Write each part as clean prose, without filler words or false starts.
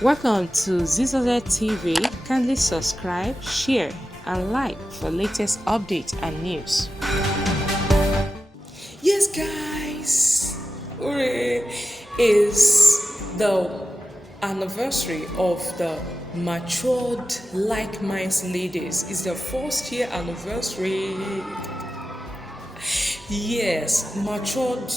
Welcome to Zisodel TV. Kindly subscribe, share, and like for latest updates and news. Yes, guys, today is the anniversary of the matured Likeminds ladies. It's their first year anniversary. Yes, matured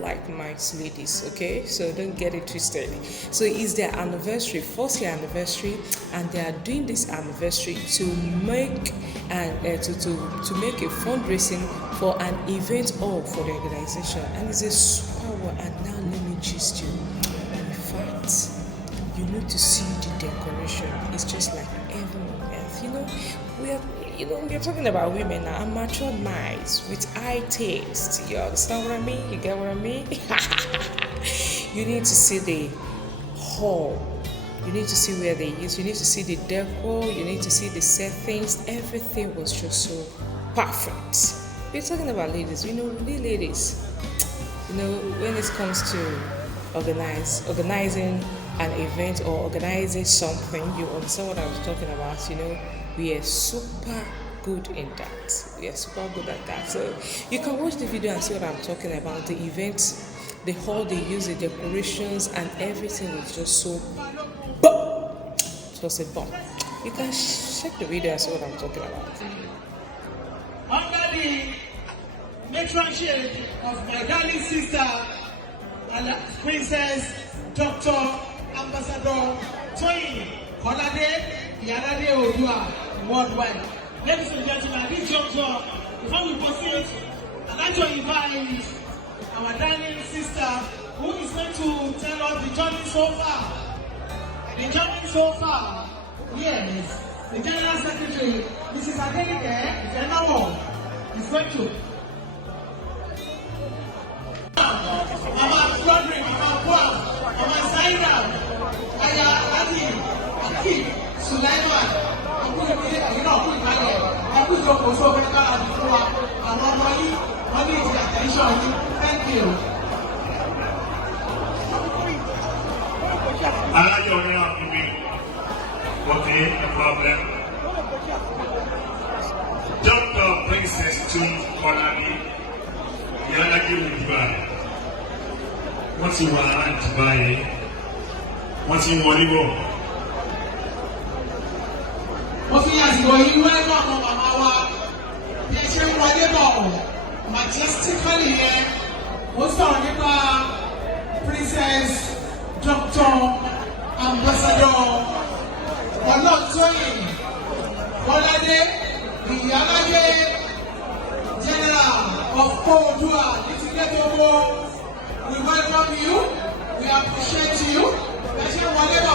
Likeminds ladies, okay, so don't get it twisted. So it's their anniversary, first year anniversary, and they are doing this anniversary to make to make a fundraising for an event all for the organization, and it's a super one. And now let me gist you. In fact, you need to see the decoration. It's just like heaven on earth. We're talking about women now, and matured minds with high taste. You understand what I mean? You get what I mean? You need to see the hall. You need to see where they use. You need to see the decor. You need to see the settings. Everything was just so perfect. We're talking about ladies. Really ladies. When it comes to organizing an event or organizing something, you understand what I was talking about. We are super good in that. We are super good at that. So you can watch the video and see what I'm talking about. The event, the hall they use, the decorations, and everything was just so bomb. It was a bomb. You can check the video and see what I'm talking about. Under the matronship of my darling sister, Princess Dr. Ambassador Toyin, Kolade, Odua, worldwide. Ladies and gentlemen, this juncture, before we proceed, I'd like to invite our darling sister who is going to tell us the journey so far. The journey so far, yes, the General Secretary, Mrs. Adenike General, is going to. Mama Broderick, Mama Kwa, Mama Zaira, Aya Adi, Aki, Sulaiman. Thank you. Okay, no problem. Dr. Princess Kolade, Likeminds. What's you want to buy? What's you want to go? Mo fi àsìkò yìí wẹ́rẹ́ ọmọ màmá wa bí ẹ ṣe ń wọlé bọ̀ majestically yẹn mo sọ̀rọ̀ nípa Princess Dr. Ambassador Toyin Kolade, ìyálàjẹ General of Odua ní ti Togo. We welcome you, we appreciate you. Ẹ ṣe ń wọlé bọ̀